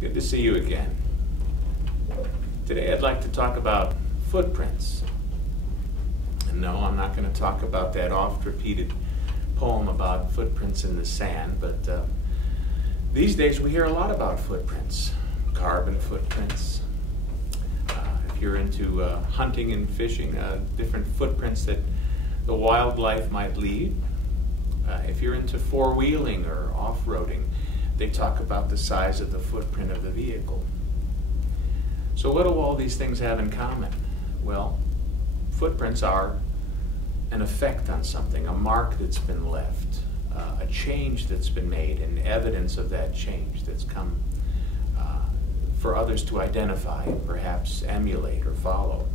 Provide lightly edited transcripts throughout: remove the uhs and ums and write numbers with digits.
Good to see you again. Today I'd like to talk about footprints. And no, I'm not going to talk about that oft-repeated poem about footprints in the sand, but these days we hear a lot about footprints, carbon footprints. If you're into hunting and fishing, different footprints that the wildlife might leave. If you're into four-wheeling or off-roading, they talk about the size of the footprint of the vehicle. So what do all these things have in common? Well, footprints are an effect on something, a mark that's been left, a change that's been made, and evidence of that change that's come for others to identify and perhaps emulate or follow.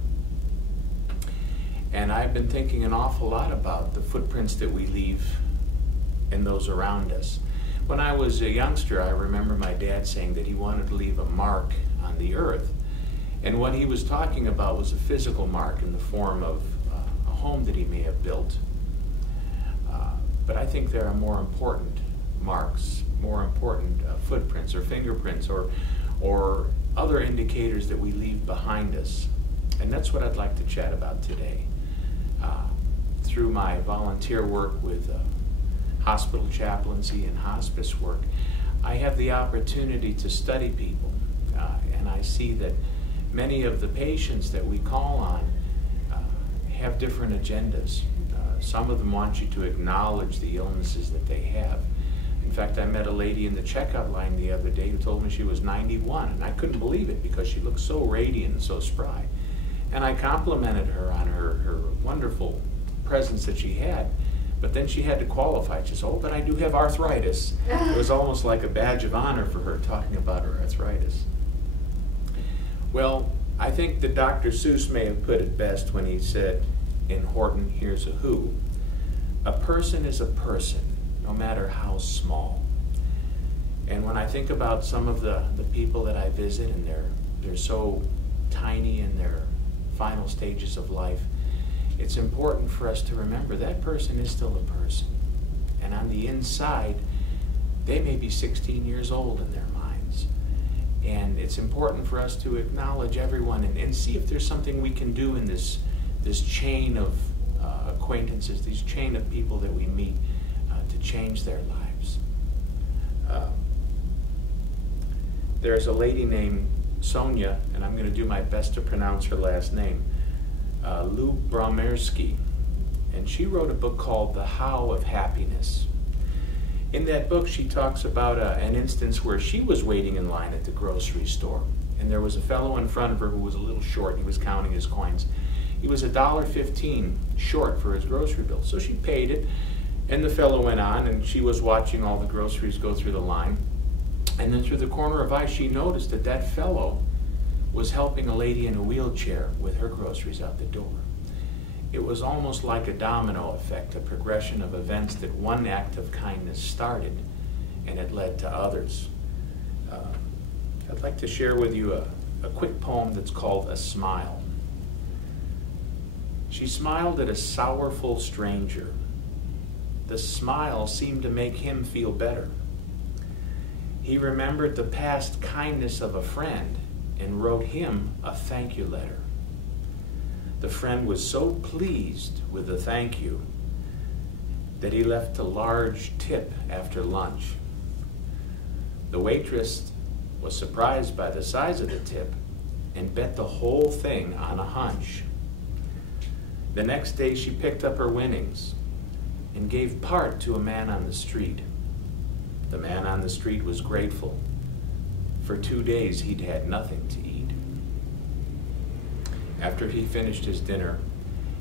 And I've been thinking an awful lot about the footprints that we leave in those around us. When I was a youngster, I remember my dad saying that he wanted to leave a mark on the earth. And what he was talking about was a physical mark in the form of a home that he may have built. But I think there are more important marks, more important footprints or fingerprints or other indicators that we leave behind us. And that's what I'd like to chat about today. Through my volunteer work with hospital chaplaincy and hospice work, I have the opportunity to study people, and I see that many of the patients that we call on have different agendas. Some of them want you to acknowledge the illnesses that they have. In fact, I met a lady in the checkout line the other day who told me she was 91, and I couldn't believe it because she looked so radiant and so spry. And I complimented her on her wonderful presence that she had. But then she had to qualify. She said, "Oh, but I do have arthritis." It was almost like a badge of honor for her talking about her arthritis. Well, I think that Dr. Seuss may have put it best when he said in Horton Hears a Who, "A person is a person, no matter how small." And when I think about some of the people that I visit, and they're so tiny in their final stages of life, it's important for us to remember that person is still a person. And on the inside, they may be 16 years old in their minds. And it's important for us to acknowledge everyone and see if there's something we can do in this chain of acquaintances, this chain of people that we meet to change their lives. There's a lady named Sonia, and I'm going to do my best to pronounce her last name, Lubramersky, and she wrote a book called The How of Happiness. In that book, she talks about an instance where she was waiting in line at the grocery store, and there was a fellow in front of her who was a little short. He was counting his coins. He was $1.15 short for his grocery bill, so she paid it, and the fellow went on, and she was watching all the groceries go through the line, and then through the corner of eye, she noticed that that fellow was helping a lady in a wheelchair with her groceries out the door. It was almost like a domino effect, a progression of events that one act of kindness started and it led to others. I'd like to share with you a quick poem that's called A Smile. She smiled at a sorrowful stranger. The smile seemed to make him feel better. He remembered the past kindness of a friend and wrote him a thank you letter. The friend was so pleased with the thank you that he left a large tip after lunch. The waitress was surprised by the size of the tip and bet the whole thing on a hunch. The next day she picked up her winnings and gave part to a man on the street. The man on the street was grateful. For 2 days, he'd had nothing to eat. After he finished his dinner,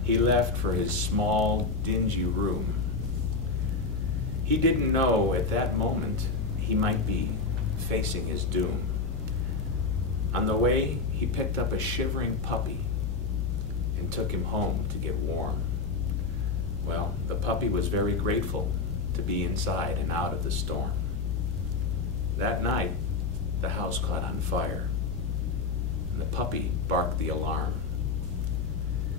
he left for his small, dingy room. He didn't know at that moment he might be facing his doom. On the way, he picked up a shivering puppy and took him home to get warm. Well, the puppy was very grateful to be inside and out of the storm. That night, the house caught on fire, and the puppy barked the alarm.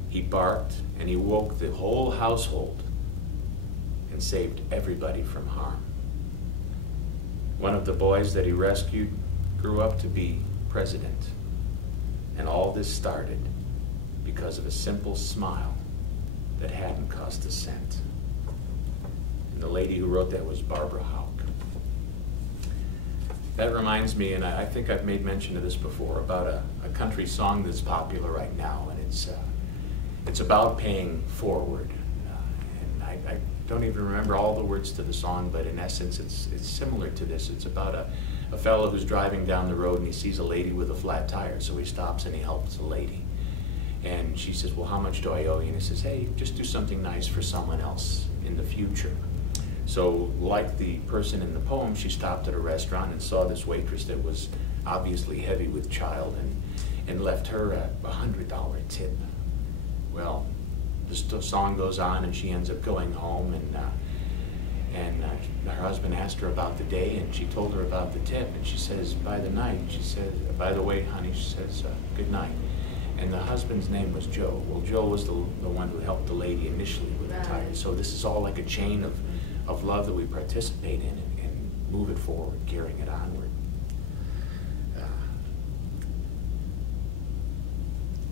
He barked and he woke the whole household and saved everybody from harm. One of the boys that he rescued grew up to be president. And all this started because of a simple smile that hadn't cost a cent. And the lady who wrote that was Barbara Houck. That reminds me, and I think I've made mention of this before, about a country song that's popular right now, and it's about paying forward. And I don't even remember all the words to the song, but in essence, it's similar to this. It's about a fellow who's driving down the road and he sees a lady with a flat tire, so he stops and he helps the lady. And she says, well, how much do I owe you? And he says, hey, just do something nice for someone else in the future. So like the person in the poem, she stopped at a restaurant and saw this waitress that was obviously heavy with child and left her a $100 tip. Well, the song goes on and she ends up going home, and her husband asked her about the day, and she told her about the tip, and she says, by the way, honey, she says, good night. And the husband's name was Joe. Well, Joe was the one who helped the lady initially with the tire. So this is all like a chain of love that we participate in and move it forward, carrying it onward.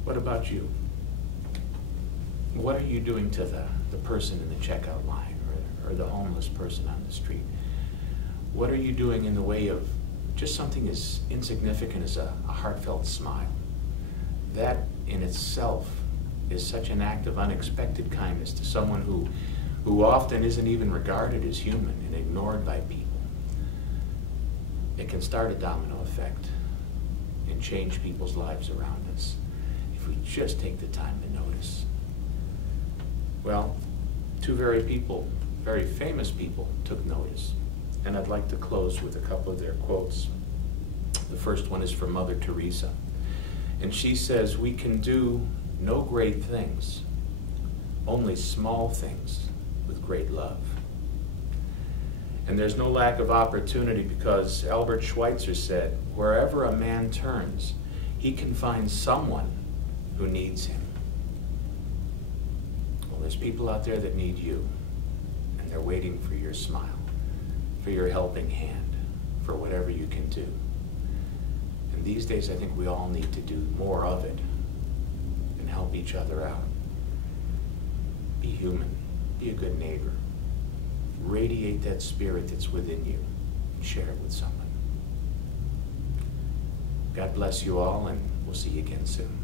What about you? What are you doing to the person in the checkout line or the homeless person on the street? What are you doing in the way of just something as insignificant as a heartfelt smile? That in itself is such an act of unexpected kindness to someone who often isn't even regarded as human and ignored by people. It can start a domino effect and change people's lives around us if we just take the time to notice. Well, two very famous people took notice, and I'd like to close with a couple of their quotes. The first one is from Mother Teresa, and she says, we can do no great things, only small things with great love. And there's no lack of opportunity, because Albert Schweitzer said, wherever a man turns, he can find someone who needs him. Well, there's people out there that need you, and they're waiting for your smile, for your helping hand, for whatever you can do. And these days, I think we all need to do more of it and help each other out. Be human. Be a good neighbor. Radiate that spirit that's within you. Share it with someone. God bless you all, and we'll see you again soon.